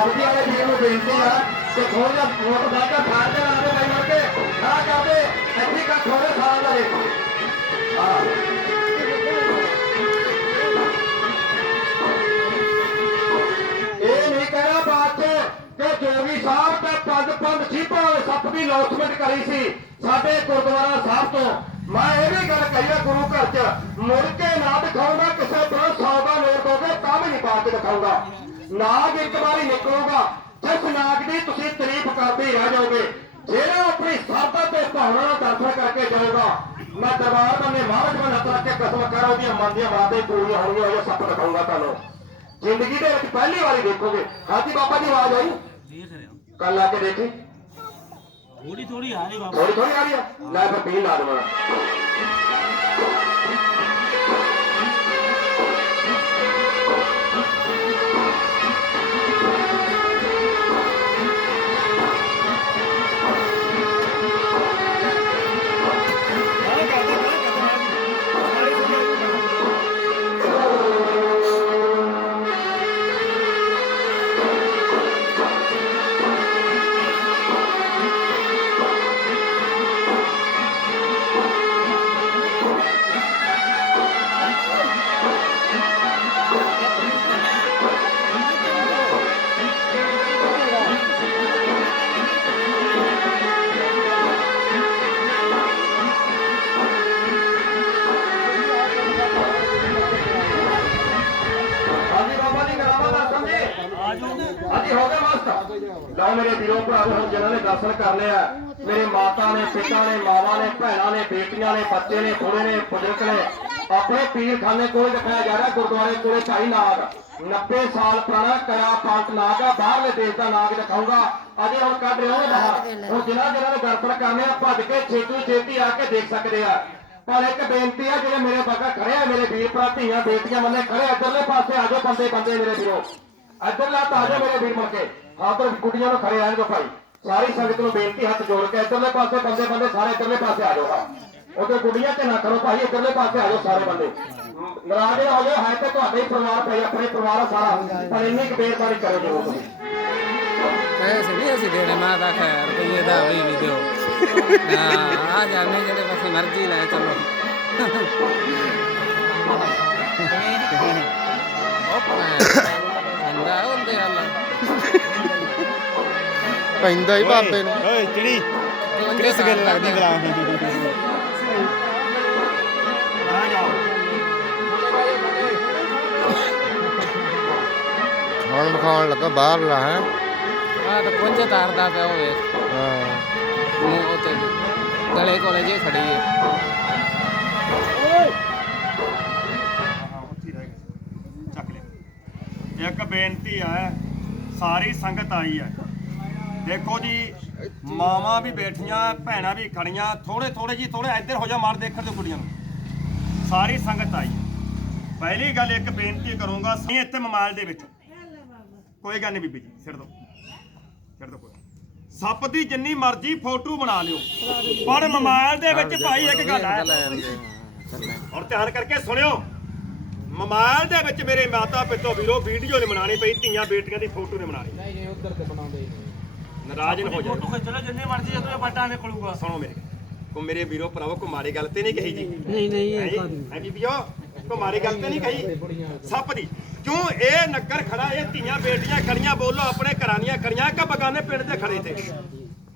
ਸਬਜ਼ੀ ਵਾਲੇ ਵੀਰ ਨੂੰ ਬੇਨਤੀ ਆ ਕਿ ਥੋੜਾ ਵੋਟ ਦਾ ਫਾੜ ਦੇ ਲਾ ਦੇ ਭਾਈ ਵਰਗੇ ਖੜਾ ਕਰਦੇ, ਇੱਥੇ ਕਾ ਥੋੜੇ ਸਾਲ ਦਾ ਦੇਖੋ ਹਾਂ। ਇਹ ਨਹੀਂ ਕਹਿਣਾ ਬਾਤ ਕਿ ਜੋਗੀ ਸਾਹਿਬ ਤੇ ਪੰਜ ਪੰਜ ਛੀਪਾਂ ਵਾਲੇ ਸੱਪ ਦੀ ਲੌਸਮੈਂਟ ਕਰੀ ਸੀ ਸਾਡੇ ਗੁਰਦੁਆਰਾ ਸਾਹਿਬ ਤੋਂ। ਮੈਂ ਇਹ ਵੀ ਗੱਲ ਕਹੀ ਆ ਗੁਰੂ ਘਰ ਚ, ਮੁੜ ਕੇ ਨਾ ਦਿਖਾਉਂਦਾ, ਕਿਸੇ ਤੋਂ 100 ਦਾ ਨੋਟ ਦੋਗੇ ਤਾਂ ਵੀ ਨਹੀਂ ਪਾ ਕੇ ਦਿਖਾਉਂਗਾ ਨਾਗ ਇੱਕ ਵਾਰੀ ਨਿਕਲੂਗਾ। ਜਿਸ ਨਾਗ ਦੀ ਤੁਸੀਂ ਤਾਰੀਫ ਕਰਦੇ ਰਹਿ ਜਾਓਗੇ। ਜਿਹੜਾ ਆਪਣੀ ਸਰਦਾ ਤੇ ਭਾਵਨਾ ਨਾਲ ਦਰਸ਼ਨ ਕਰਕੇ ਜਾਊਗਾ ਮੈਂ ਦਰਬਾਰ ਬੰਨੇ ਮਹਾਰਾਜ ਬੰਨ ਹੱਥ ਰੱਖ ਕੇ ਕਸਮ ਕਰ ਉਹਦੀਆਂ ਮਨ ਦੀਆਂ ਬਾਤਾਂ ਪੂਰੀਆਂ ਹੋਣਗੀਆਂ ਉਹ ਸੱਪ ਦਿਖਾਉਂਗਾ ਤੁਹਾਨੂੰ। ਜ਼ਿੰਦਗੀ ਦੇ ਵਿੱਚ ਪਹਿਲੀ ਵਾਰੀ ਦੇਖੋਗੇ। ਹਾਜੀ ਬਾਬਾ ਦੀ ਆਵਾਜ਼ ਆਈ? ਦੇਖ ਰਿਹਾ ਕੱਲ ਆ ਕੇ ਦੇਖੀ। ਥੋੜੀ ਥੋੜੀ ਆ ਰਹੀ ਬਾਬਾ। ਥੋੜੀ ਥੋੜੀ ਆ ਰਹੀ ਆ ਲੈ ਫਿਰ ਪੀਣ ਲਾ ਦੇਵਾਂ। ਲਓ ਮੇਰੇ ਵੀਰੋ ਭਰਾਵੋ ਹੁਣ ਜਿਨ੍ਹਾਂ ਨੇ ਦਰਸ਼ਨ ਕਰ ਲਿਆ ਮੇਰੇ ਮਾਤਾ ਨੇ ਪਿਤਾ ਨੇ ਮਾਵਾਂ ਨੇ ਭੈਣਾਂ ਨੇ ਬੇਟੀਆਂ ਨੇ ਬੱਚੇ ਨੇ ਥੋੜੇ ਨੇ ਬਜ਼ੁਰਗ ਨੇ ਆਪਣੇ ਪੀਰਖਾਨੇ ਕੋਲ ਦਿਖਾਇਆ ਜਾ ਰਿਹਾ ਗੁਰਦੁਆਰੇ ਕੋਲੇ ਭਾਈ ਨਾਗ। 90 ਸਾਲ ਪੁਰਾਣਾ ਕਰਾ ਪੰਤ ਨਾਗ ਆ ਬਾਹਰਲੇ ਦੇਸ਼ ਦਾ ਨਾਗ ਦਿਖਾਊਗਾ। ਅਜੇ ਹੁਣ ਕੱਢ ਰਿਹਾ ਉਹ ਬਾਹਰ। ਹੁਣ ਜਿਨ੍ਹਾਂ ਜਿਨ੍ਹਾਂ ਨੇ ਦਰਸ਼ਨ ਕਰਨੇ ਆ ਭੱਜ ਕੇ ਛੇਤੀ ਛੇਤੀ ਆ ਕੇ ਦੇਖ ਸਕਦੇ ਆ। ਪਰ ਇੱਕ ਬੇਨਤੀ ਆ ਜਿਹੜੇ ਮੇਰੇ ਬਾਗਾ ਖੜੇ ਆ ਮੇਰੇ ਵੀਰ ਭਰਾ ਧੀਆਂ ਬੇਟੀਆਂ ਮੰਨੇ ਖੜੇ ਆ, ਇੱਧਰਲੇ ਪਾਸੇ ਆ ਜਾਓ ਬੰਦੇ ਬੰਦੇ ਮੇਰੇ ਵੀਰੋ। ਇੱਧਰਲਾ ਤਾਂ ਆ ਜਾਓ ਮੇਰੇ ਵੀਰ ਮੱਕੇ ਹਾਂ ਤਾਂ ਕੁੜੀਆਂ ਨੂੰ ਖੜੇ ਆਣ ਜੋ ਭਾਈ। ਸਾਰੀ ਸੰਗਤ ਨੂੰ ਬੇਨਤੀ ਹੱਥ ਜੋੜ ਕੇ ਇੱਧਰਲੇ ਪਾਸੇ ਬੰਦੇ ਬੰਦੇ ਸਾਰੇ ਇੱਧਰਲੇ ਪਾਸੇ ਆ ਜਾਓ ਉਧਰ ਕੁੜੀਆਂ ਤੇ ਨਾ ਕਰੋ ਭਾਈ ਇੱਧਰਲੇ ਪਾਸੇ ਆ ਜਾਓ ਸਾਰੇ ਬੰਦੇ। ਨਾਰਾਜ਼ ਨਾ ਹੋ ਜਾਓ ਹੈ ਤੇ ਤੁਹਾਡੇ ਹੀ ਪਰਿਵਾਰ ਭਾਈ ਆਪਣੇ ਪਰਿਵਾਰ ਸਾਰਾ। ਪਰ ਇੰਨੀ ਕੁ ਬੇਰਬਾਨੀ ਕਰੋ ਜਰੂਰ ਤੁਸੀਂ ਪੈਸੇ ਨਹੀਂ ਅਸੀਂ ਦੇਣੇ ਮਾਂ ਦਾ ਖੈਰ ਰੁਪਈਏ ਦਾ ਹੋਈ ਵੀ ਦਿਓ। ਹਾਂ ਆ ਜਾਣੇ ਜਿਹੜੇ ਪਾਸੇ ਮਰਜ਼ੀ ਲੈ ਚਲੋ। ਅੰਦਾ ਪੈਂਦਾ ਹੀ ਬਾਬੇ ਨੂੰ। ਓਏ ਚਿੜੀ ਕਿਸ ਗੱਲ ਲੱਗਦੀ ਬਲਾ ਆ ਜਾਓ। ਹੁਣ ਵਿਖਾਉਣ ਲੱਗਾ ਬਾਹਰਲਾ ਹੈ। ਆ ਤਾਂ ਪੁੰਜ ਤਾਰਦਾ ਪਿਆ ਹੋਵੇ। ਹਾਂ। ਮੂੰਹ ਉੱਤੇ ਗਲੇ ਕੋਲੇ ਜੇ ਖੜੀ ਹੈ ਹਾਂ ਉੱਥੇ ਹੀ ਰਹਿ ਗਏ। ਚੱਕ ਲਿਆ। ਇੱਕ ਬੇਨਤੀ ਹੈ ਸਾਰੀ ਸੰਗਤ ਆਈ ਹੈ ਦੇਖੋ ਜੀ ਮਾਵਾਂ ਵੀ ਬੈਠੀਆਂ ਭੈਣਾਂ ਵੀ ਖੜੀਆਂ ਥੋੜੇ ਥੋੜੇ ਜੀ ਥੋੜੇ ਇੱਧਰ ਹੋ ਜਾ ਮਾਰ ਦੇਖਣ ਤੇ ਕੁੜੀਆਂ ਨੂੰ। ਸਾਰੀ ਸੰਗਤ ਆਈ। ਪਹਿਲੀ ਗੱਲ ਇੱਕ ਬੇਨਤੀ ਕਰੂੰਗਾ ਸਹੀ ਇੱਥੇ ਮੋਬਾਈਲ ਦੇ ਵਿੱਚ। ਕੋਈ ਗੱਲ ਨਹੀਂ ਬੀਬੀ ਜੀ ਛੱਡ ਦੋ। ਛੱਡ ਦੋ ਕੋਈ ਸੱਪ ਦੀ ਜਿੰਨੀ ਮਰਜ਼ੀ ਫੋਟੋ ਬਣਾ ਲਿਓ। ਪਰ ਮੋਬਾਈਲ ਦੇ ਵਿੱਚ ਭਾਈ ਇੱਕ ਗੱਲ ਹੈ। ਔਰ ਧਿਆਨ ਕਰਕੇ ਸੁਣਿਓ। ਮੋਬਾਈਲ ਦੇ ਵਿੱਚ ਮੇਰੇ ਮਾਤਾ ਪਿਤਾ ਵੀਰੋ ਵੀਡੀਓ ਨਹੀਂ ਬਣਾਣੀ ਪਈ ਧੀਆਂ ਬੇਟੀਆਂ ਦੀ ਫੋਟੋ ਨਹੀਂ ਬਣਾਣੀ ਨਹੀਂ ਨਹੀਂ ਉਧਰ ਤੇ ਬਣਾਉਂਦੇ ਨਾਰਾਜ਼ ਨਾ ਹੋ ਜਾਓ ਫੋਟੋ ਖਿੱਚ ਲਓ ਜਿੰਨੇ ਮਰਜ਼ੀ ਜਦੋਂ ਬੱਟਾ ਨਿਕਲੂਗਾ ਸੁਣੋ ਮੇਰੇ ਕੋ ਮੇਰੇ ਵੀਰੋ ਭਰਾਵੋ ਕੋ ਮਾੜੀ ਗੱਲ ਤੇ ਨਹੀਂ ਕਹੀ ਜੀ। ਨਹੀਂ ਨਹੀਂ ਹੈ ਬੀਬੀਓ ਕੋ ਮਾੜੀ ਗੱਲ ਤੇ ਨਹੀਂ ਕਹੀ? ਸੱਪ ਦੀ। ਕਿਉਂ ਇਹ ਨਗਰ ਖੜਾ ਇਹ ਧੀਆਂ ਬੇਟੀਆਂ ਖੜੀਆਂ ਬੋਲੋ ਆਪਣੇ ਘਰਾਂ ਦੀਆਂ ਖੜੀਆਂ ਕਿ ਬਗਾਨੇ ਪਿੰਡ ਦੇ ਖੜੇ ਤੇ।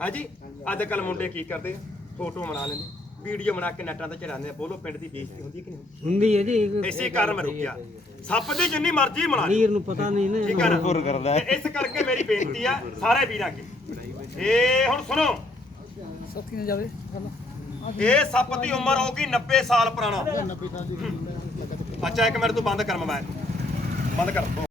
ਹਾਂਜੀ ਅੱਜ ਕੱਲ ਮੁੰਡੇ ਕੀ ਕਰਦੇ? ਫੋਟੋ ਬਣਾ ਲੈਂਦੇ। ਵੀਡੀਓ ਬਣਾ ਕੇ ਨੈਟਾਂ ਤੇ ਚੜਾਉਂਦੇ ਆ। ਬੋਲੋ ਪਿੰਡ ਦੀ ਬੇਇੱਜ਼ਤੀ ਹੁੰਦੀ ਕਿ ਨਹੀਂ? ਹੁੰਦੀ ਹੈ ਜੀ। ਇਸੇ ਕਾਰਨ ਮੈਂ ਰੁਕਿਆ। ਸੱਪ ਦੀ ਜਿੰਨੀ ਮਰਜ਼ੀ ਬਣਾ ਵੀਰ ਨੂੰ ਪਤਾ ਨਹੀਂ ਨਾ। ਠੀਕ ਹੈ ਨਾ ਤੇ ਇਸ ਕਰਕੇ ਮੇਰੀ ਬੇਨਤੀ ਆ ਸਾਰੇ ਵੀਰਾਂ ਅੱਗੇ। ਇਹ ਹੁਣ ਸੁਣੋ। ਸੱਤੀ ਨਾ ਜਾਵੇ ਇਹ ਸੱਪ ਦੀ ਉਮਰ ਹੋਊਗੀ 90 ਸਾਲ ਪੁਰਾਣਾ। ਅੱਛਾ ਇੱਕ ਮਿੰਟ ਤੂੰ ਬੰਦ ਕਰ ਮੋਬਾਈਲ ਬੰਦ ਕਰ।